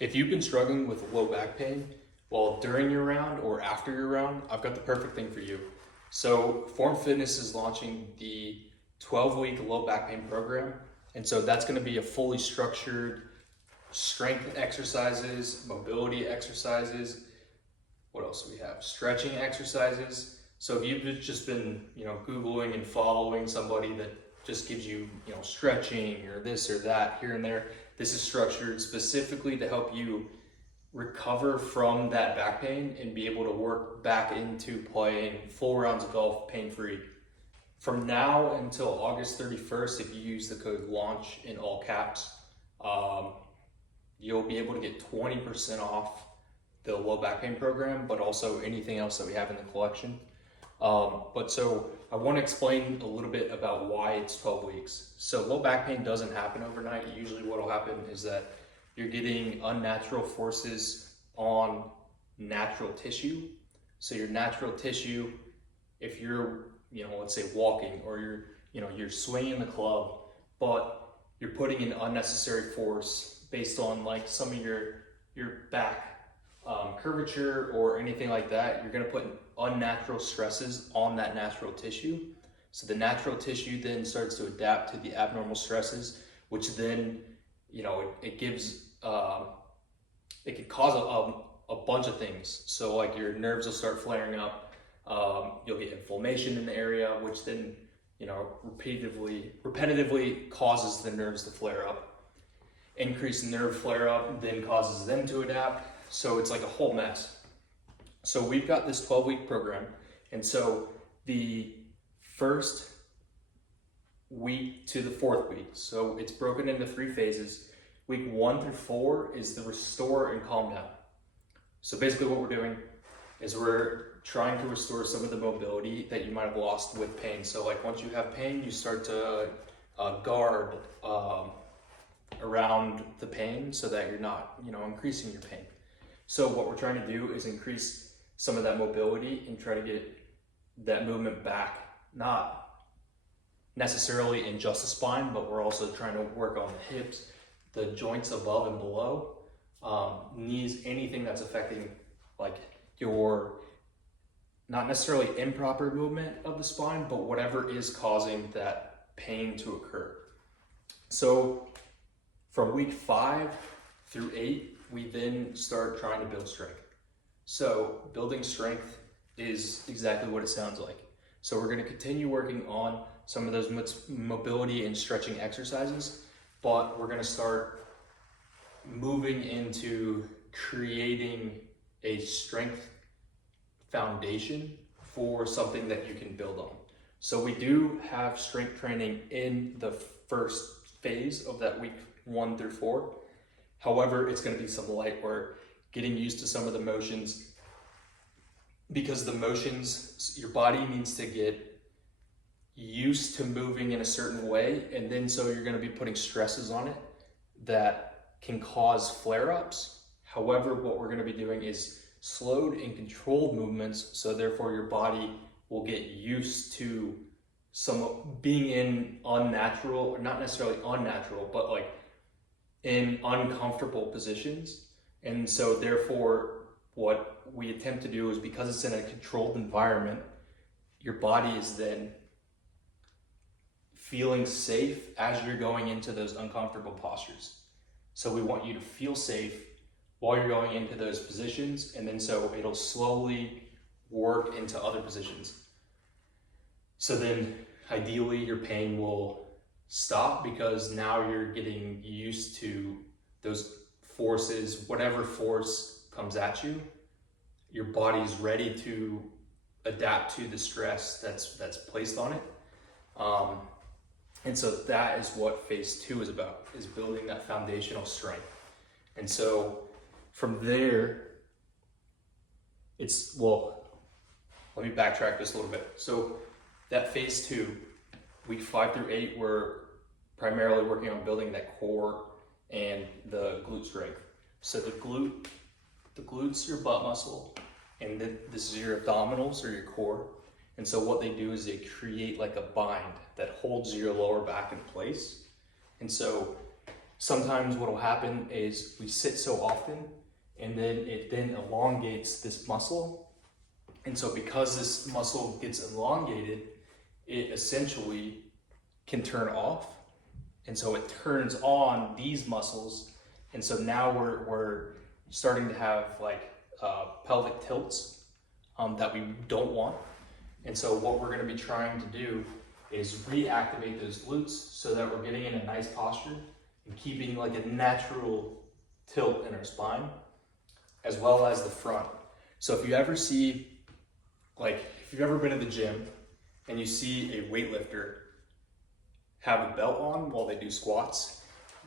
If you've been struggling with low back pain, well, during your round or after your round, I've got the perfect thing for you. So Form Fitness is launching the 12-week low back pain program. And so that's going to be a fully structured strength exercises, mobility exercises. What else do we have? Stretching exercises. So if you've just been, Googling and following somebody that just gives you, stretching or this or that here and there, this is structured specifically to help you recover from that back pain and be able to work back into playing full rounds of golf pain-free. From now until August 31st, if you use the code LAUNCH in all caps, you'll be able to get 20% off the low back pain program, but also anything else that we have in the collection. But so I want to explain a little bit about why it's 12 weeks. So low back pain doesn't happen overnight. Usually what will happen is that you're getting unnatural forces on natural tissue. So your natural tissue, if you're, let's say walking or you're swinging the club, but you're putting an unnecessary force based on like some of your back curvature or anything like that, you're going to put unnatural stresses on that natural tissue. So the natural tissue then starts to adapt to the abnormal stresses, which then, it gives, it can cause a bunch of things. So like your nerves will start flaring up, you'll get inflammation in the area, which then, repetitively causes the nerves to flare up. Increased nerve flare up then causes them to adapt. So it's like a whole mess. So we've got this 12-week program. And so the first week to the fourth week, so it's broken into 3 phases. Week 1 through 4 is the restore and calm down. So basically what we're doing is we're trying to restore some of the mobility that you might have lost with pain. So like once you have pain, you start to guard around the pain so that you're not, increasing your pain. So what we're trying to do is increase some of that mobility and try to get that movement back, not necessarily in just the spine, but we're also trying to work on the hips, the joints above and below, knees, anything that's affecting like your, not necessarily improper movement of the spine, but whatever is causing that pain to occur. So from week 5 through 8, we then start trying to build strength. So building strength is exactly what it sounds like. So we're going to continue working on some of those mobility and stretching exercises, but we're going to start moving into creating a strength foundation for something that you can build on. So we do have strength training in the first phase of that week 1 through 4. However, it's going to be some light work, getting used to some of the motions, because the motions, your body needs to get used to moving in a certain way, and then so you're going to be putting stresses on it that can cause flare-ups. However, what we're going to be doing is slowed and controlled movements, so therefore your body will get used to some being in unnatural, or not necessarily unnatural, but like in uncomfortable positions. And so therefore what we attempt to do is, because it's in a controlled environment, your body is then feeling safe as you're going into those uncomfortable postures. So we want you to feel safe while you're going into those positions, and then so it'll slowly work into other positions. So then ideally your pain will stop, because now you're getting used to those forces. Whatever force comes at you, your body's ready to adapt to the stress that's placed on it. And so that is what phase 2 is about, is building that foundational strength. And so from there, let me backtrack just a little bit. So that phase 2, week 5 through 8, we're primarily working on building that core and the glute strength. So the glute's your butt muscle, and this is your abdominals or your core. And so what they do is they create like a bind that holds your lower back in place. And so sometimes what will happen is we sit so often, and then it then elongates this muscle. And so because this muscle gets elongated, it essentially can turn off. And so it turns on these muscles. And so now we're starting to have like pelvic tilts that we don't want. And so what we're gonna be trying to do is reactivate those glutes so that we're getting in a nice posture and keeping like a natural tilt in our spine, as well as the front. So if you ever see, like if you've ever been at the gym and you see a weightlifter have a belt on while they do squats,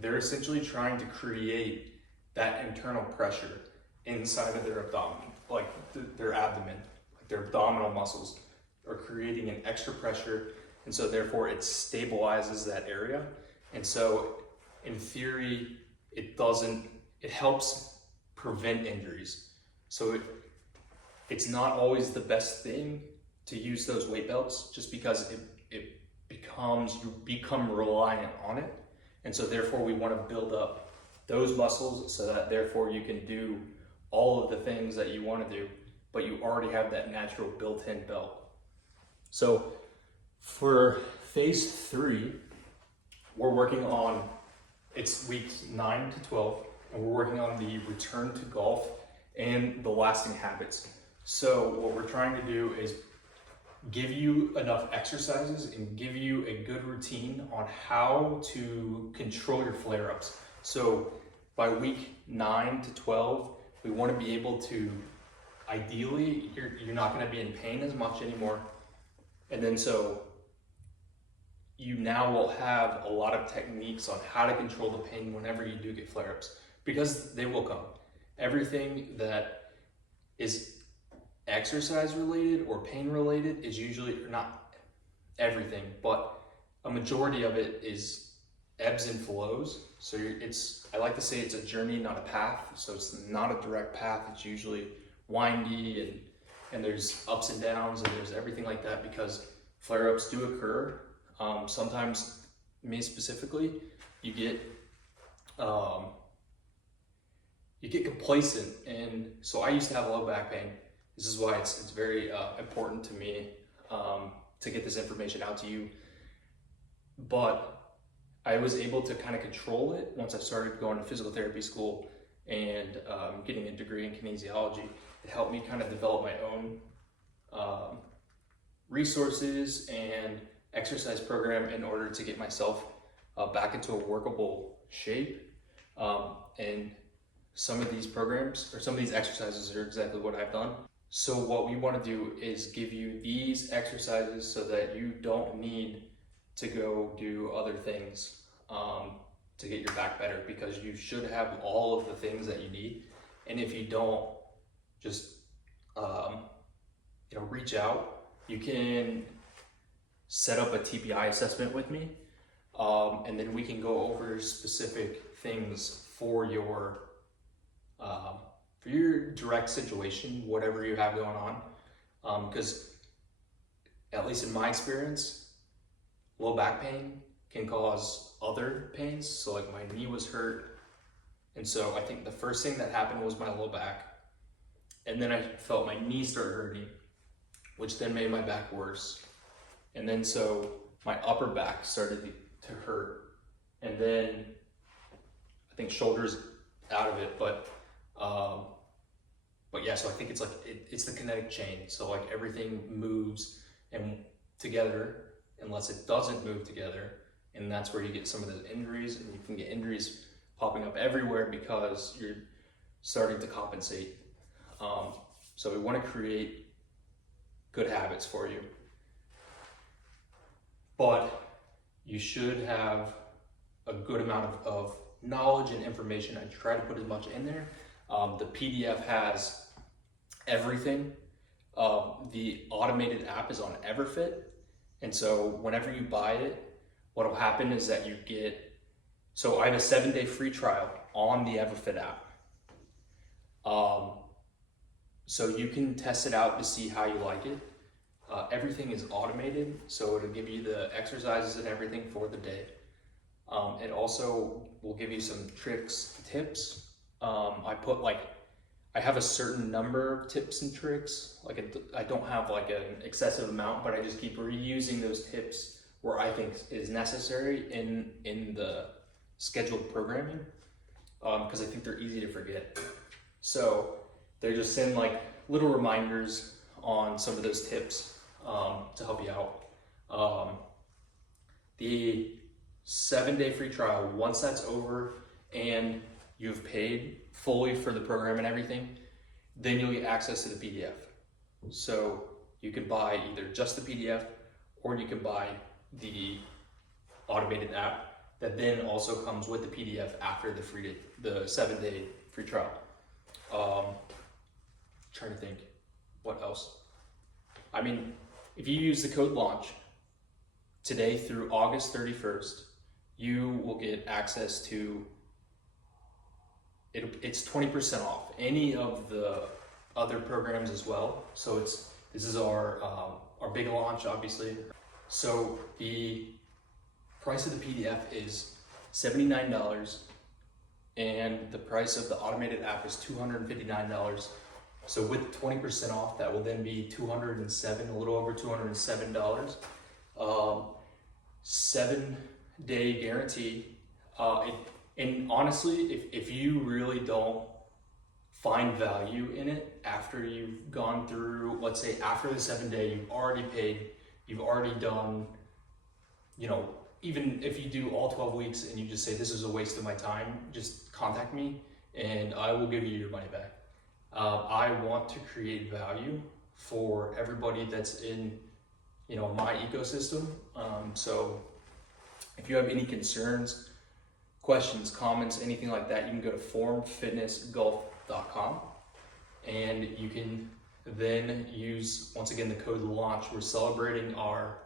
they're essentially trying to create that internal pressure inside of their abdomen, like their abdomen, like their abdominal muscles are creating an extra pressure. And so therefore it stabilizes that area. And so in theory, it helps prevent injuries. So it's not always the best thing to use those weight belts just because you become reliant on it. And so therefore we want to build up those muscles so that therefore you can do all of the things that you want to do, but you already have that natural built-in belt. So for phase 3, we're working on, it's weeks 9 to 12, and we're working on the return to golf and the lasting habits. So what we're trying to do is give you enough exercises and give you a good routine on how to control your flare-ups. So by week 9 to 12, we want to be able to, ideally, you're not going to be in pain as much anymore. And then so you now will have a lot of techniques on how to control the pain whenever you do get flare-ups, because they will come. Everything that is exercise related or pain related is usually, or not everything, but a majority of it is ebbs and flows. So I like to say it's a journey, not a path. So it's not a direct path. It's usually windy and there's ups and downs and there's everything like that, because flare-ups do occur. Sometimes, me specifically, you get complacent, and so I used to have low back pain. This is why it's very important to me to get this information out to you. But I was able to kind of control it once I started going to physical therapy school and getting a degree in kinesiology. It helped me kind of develop my own resources and exercise program in order to get myself back into a workable shape. And some of these programs or some of these exercises are exactly what I've done. So what we want to do is give you these exercises so that you don't need to go do other things to get your back better, because you should have all of the things that you need. And if you don't, just reach out. You can set up a TPI assessment with me, and then we can go over specific things for your direct situation, whatever you have going on. Because at least in my experience, low back pain can cause other pains. So like my knee was hurt, and so I think the first thing that happened was my low back, and then I felt my knee start hurting, which then made my back worse. And then so my upper back started to hurt, and then I think shoulders out of it, but yeah, so I think it's like it's the kinetic chain. So like everything moves and together unless it doesn't move together, and that's where you get some of those injuries, and you can get injuries popping up everywhere because you're starting to compensate. So we want to create good habits for you, but you should have a good amount of knowledge and information. I try to put as much in there. The PDF has everything. The automated app is on EverFit, and so whenever you buy it, what will happen is that you get, so I have a 7-day free trial on the EverFit app. So you can test it out to see how you like it. Everything is automated, so it'll give you the exercises and everything for the day. It also will give you some tricks, tips. I have a certain number of tips and tricks. I don't have like an excessive amount, but I just keep reusing those tips where I think is necessary in the scheduled programming, because I think they're easy to forget. So they just send like little reminders on some of those tips to help you out. The 7-day free trial, once that's over and you've paid fully for the program and everything, then you'll get access to the PDF. So you can buy either just the PDF or you can buy the automated app that then also comes with the PDF after the 7-day free trial. Trying to think what else. I mean, if you use the code LAUNCH today through August 31st, you will get access to it's 20% off any of the other programs as well. So this is our big launch, obviously. So the price of the PDF is $79, and the price of the automated app is $259. So with 20% off, that will then be $207, a little over $207. 7-day guarantee. And honestly, if you really don't find value in it after you've gone through, let's say after the 7-day, you've already paid, you've already done, even if you do all 12 weeks and you just say, this is a waste of my time, just contact me and I will give you your money back. I want to create value for everybody that's in, my ecosystem. So if you have any concerns, questions, comments, anything like that, you can go to formfitnessgolf.com and you can then use, once again, the code LAUNCH. We're celebrating our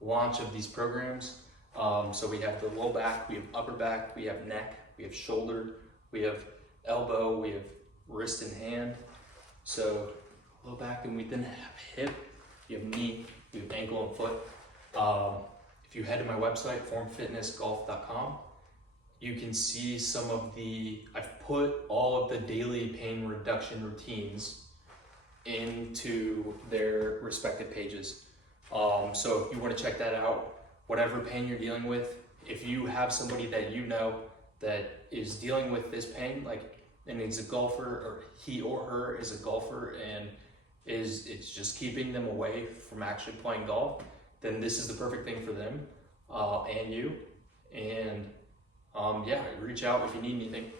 launch of these programs. So we have the low back, we have upper back, we have neck, we have shoulder, we have elbow, we have wrist and hand. So low back, and we then have hip, you have knee, we have ankle and foot. If you head to my website, formfitnessgolf.com, you can see I've put all of the daily pain reduction routines into their respective pages. So if you want to check that out, whatever pain you're dealing with, if you have somebody that you know that is dealing with this pain, and is a golfer, or he or her is a golfer, and it's just keeping them away from actually playing golf, then this is the perfect thing for them and you. And reach out if you need anything.